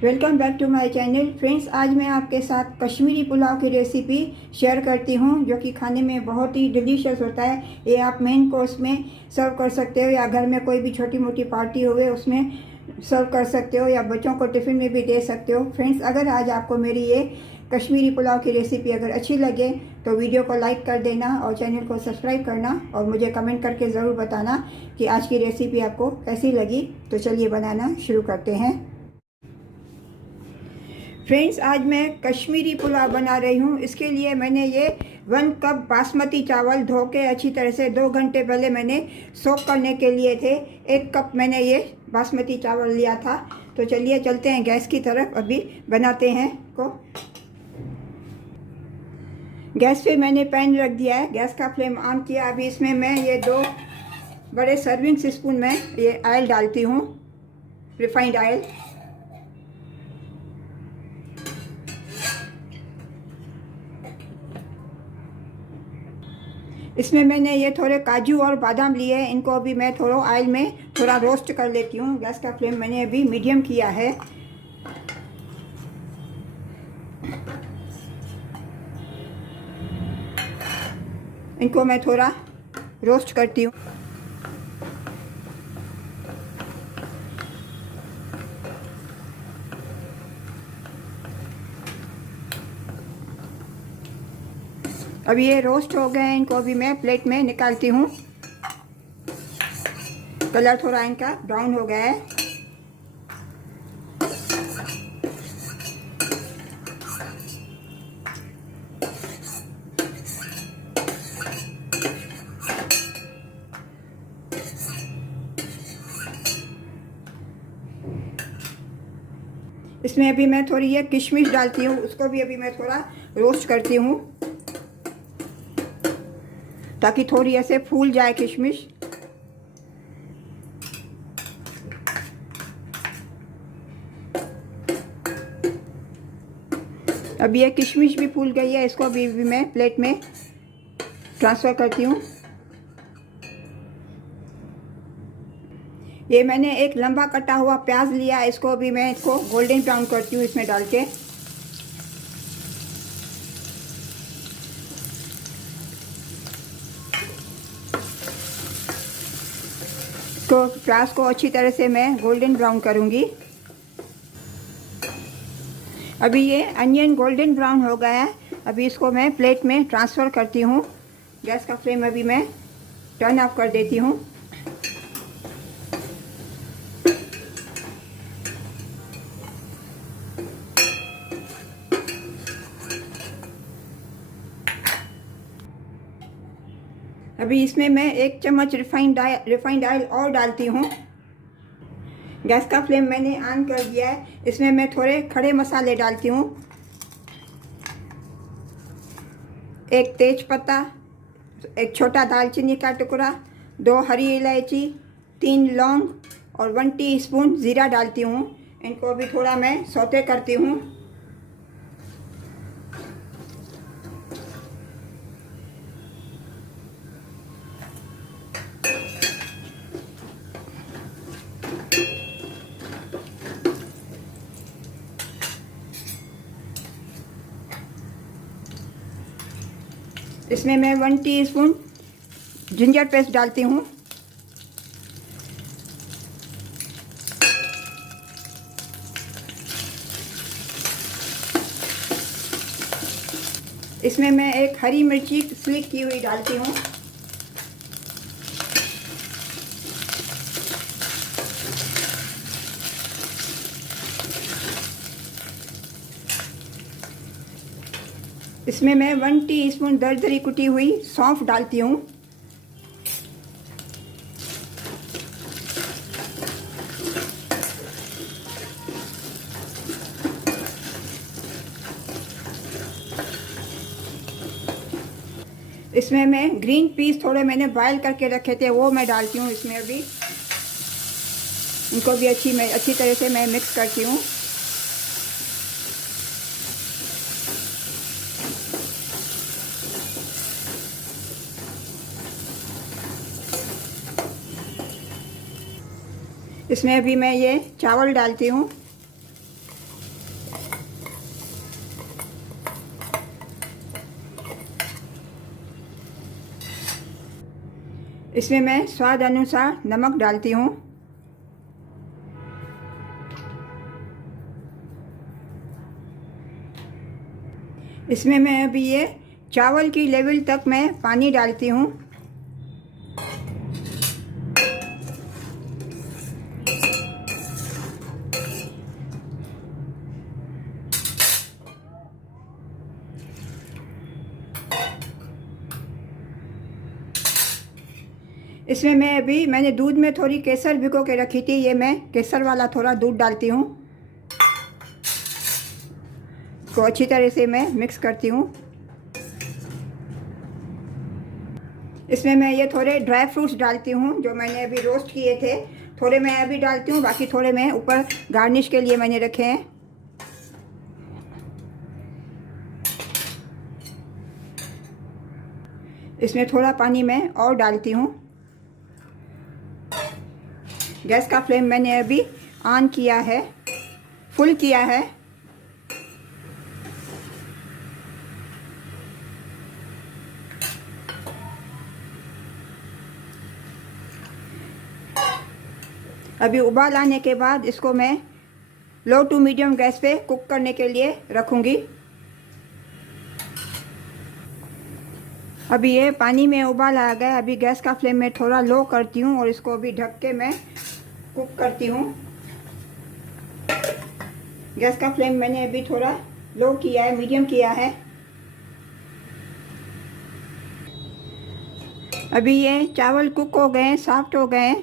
Welcome back to my channel friends. आज मैं आपके साथ कश्मीरी पुलाव की रेसिपी शेयर करती हूँ, जो कि खाने में बहुत ही डिलीशियस होता है। ये आप मेन कोर्स में सर्व कर सकते हो, या घर में कोई भी छोटी मोटी पार्टी हुए उसमें सर्व कर सकते हो, या बच्चों को टिफ़िन में भी दे सकते हो। फ्रेंड्स, अगर आज आपको मेरी ये कश्मीरी पुलाव की रेसिपी अगर अच्छी लगे तो वीडियो को लाइक कर देना और चैनल को सब्सक्राइब करना, और मुझे कमेंट करके ज़रूर बताना कि आज की रेसिपी आपको कैसी लगी। तो चलिए बनाना शुरू करते हैं। फ्रेंड्स, आज मैं कश्मीरी पुलाव बना रही हूँ। इसके लिए मैंने ये 1 कप बासमती चावल धो के अच्छी तरह से 2 घंटे पहले मैंने सोक करने के लिए थे। 1 कप मैंने ये बासमती चावल लिया था। तो चलिए चलते हैं गैस की तरफ, अभी बनाते हैं को। गैस पे मैंने पैन रख दिया है, गैस का फ्लेम ऑन किया। अभी इसमें मैं ये 2 बड़े सर्विंग स्पून में ये ऑयल डालती हूँ, रिफाइंड ऑयल। इसमें मैंने ये थोड़े काजू और बादाम लिए हैं, इनको अभी मैं थोड़ा ऑयल में थोड़ा रोस्ट कर लेती हूँ। गैस का फ्लेम मैंने अभी मीडियम किया है। इनको मैं थोड़ा रोस्ट करती हूँ। अभी ये रोस्ट हो गए हैं, इनको अभी मैं प्लेट में निकालती हूँ। कलर थोड़ा इनका ब्राउन हो गया है। इसमें अभी मैं थोड़ी ये किशमिश डालती हूँ, उसको भी अभी मैं थोड़ा रोस्ट करती हूँ ताकि थोड़ी ऐसे फूल जाए किशमिश। अब ये किशमिश भी फूल गई है, इसको अभी मैं प्लेट में ट्रांसफ़र करती हूँ। ये मैंने एक लंबा कटा हुआ प्याज लिया, इसको अभी मैं इसको गोल्डन ब्राउन करती हूँ इसमें डाल के। तो प्याज को अच्छी तरह से मैं गोल्डन ब्राउन करूँगी। अभी ये अनियन गोल्डन ब्राउन हो गया है, अभी इसको मैं प्लेट में ट्रांसफ़र करती हूँ। गैस का फ्लेम अभी मैं टर्न ऑफ कर देती हूँ। अभी इसमें मैं 1 चम्मच रिफाइंड ऑयल और डालती हूँ। गैस का फ्लेम मैंने ऑन कर दिया है। इसमें मैं थोड़े खड़े मसाले डालती हूँ। 1 तेज पत्ता, 1 छोटा दालचीनी का टुकड़ा, 2 हरी इलायची, 3 लौंग और 1 टीस्पून ज़ीरा डालती हूँ। इनको अभी थोड़ा मैं सौते करती हूँ। इसमें मैं 1 टीस्पून जिंजर पेस्ट डालती हूँ। इसमें मैं 1 हरी मिर्ची स्लिट की हुई डालती हूँ। इसमें मैं 1 टीस्पून दरदरी कुटी हुई सौंफ डालती हूँ। इसमें मैं ग्रीन पीस थोड़े मैंने बॉयल करके रखे थे, वो मैं डालती हूँ इसमें अभी। इनको भी अच्छी तरह से मैं मिक्स करती हूँ। इसमें अभी मैं ये चावल डालती हूँ। इसमें मैं स्वाद अनुसार नमक डालती हूँ। इसमें मैं अभी ये चावल की लेवल तक मैं पानी डालती हूँ। इसमें मैंने दूध में थोड़ी केसर भिगो के रखी थी, ये मैं केसर वाला थोड़ा दूध डालती हूँ। को अच्छी तरह से मैं मिक्स करती हूँ। इसमें मैं ये थोड़े ड्राई फ्रूट्स डालती हूँ जो मैंने अभी रोस्ट किए थे। थोड़े मैं अभी डालती हूँ, बाकी थोड़े मैं ऊपर गार्निश के लिए मैंने रखे हैं। इसमें थोड़ा पानी मैं और डालती हूँ। गैस का फ्लेम मैंने अभी ऑन किया है, फुल किया है। अभी उबाल आने के बाद इसको मैं लो टू मीडियम गैस पे कुक करने के लिए रखूँगी। अभी ये पानी में उबाल आ गया। अभी गैस का फ्लेम मैं थोड़ा लो करती हूँ और इसको अभी ढक के मैं कुक करती हूँ। गैस का फ्लेम मैंने अभी थोड़ा लो किया है, मीडियम किया है। अभी ये चावल कुक हो गए, सॉफ्ट हो गए।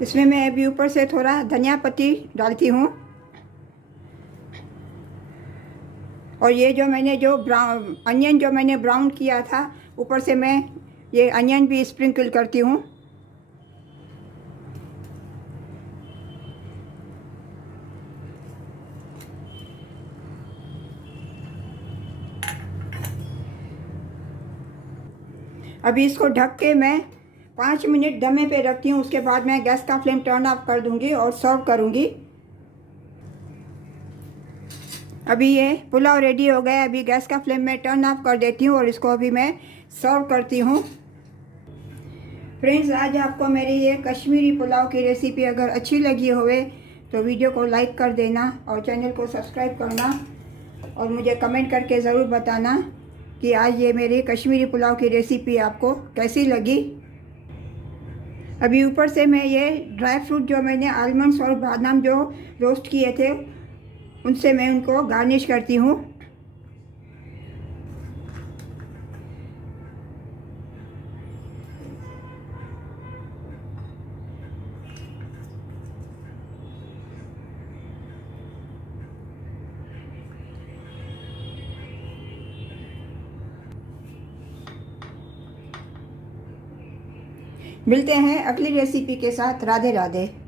इसमें मैं अभी ऊपर से थोड़ा धनिया पत्ती डालती हूँ। और ये जो मैंने अनियन जो मैंने ब्राउन किया था, ऊपर से मैं ये अनियन भी स्प्रिंकल करती हूँ। अभी इसको ढक के मैं 5 मिनट दमे पे रखती हूँ। उसके बाद मैं गैस का फ्लेम टर्न ऑफ कर दूँगी और सर्व करूँगी। अभी ये पुलाव रेडी हो गया। अभी गैस का फ्लेम मैं टर्न ऑफ कर देती हूँ और इसको अभी मैं सर्व करती हूँ। फ्रेंड्स, आज आपको मेरी ये कश्मीरी पुलाव की रेसिपी अगर अच्छी लगी होवे तो वीडियो को लाइक कर देना और चैनल को सब्सक्राइब करना और मुझे कमेंट करके ज़रूर बताना कि आज ये मेरी कश्मीरी पुलाव की रेसिपी आपको कैसी लगी। अभी ऊपर से मैं ये ड्राई फ्रूट जो मैंने आलमंड्स और बादाम जो रोस्ट किए थे उनसे मैं उनको गार्निश करती हूँ। मिलते हैं अगली रेसिपी के साथ। राधे राधे।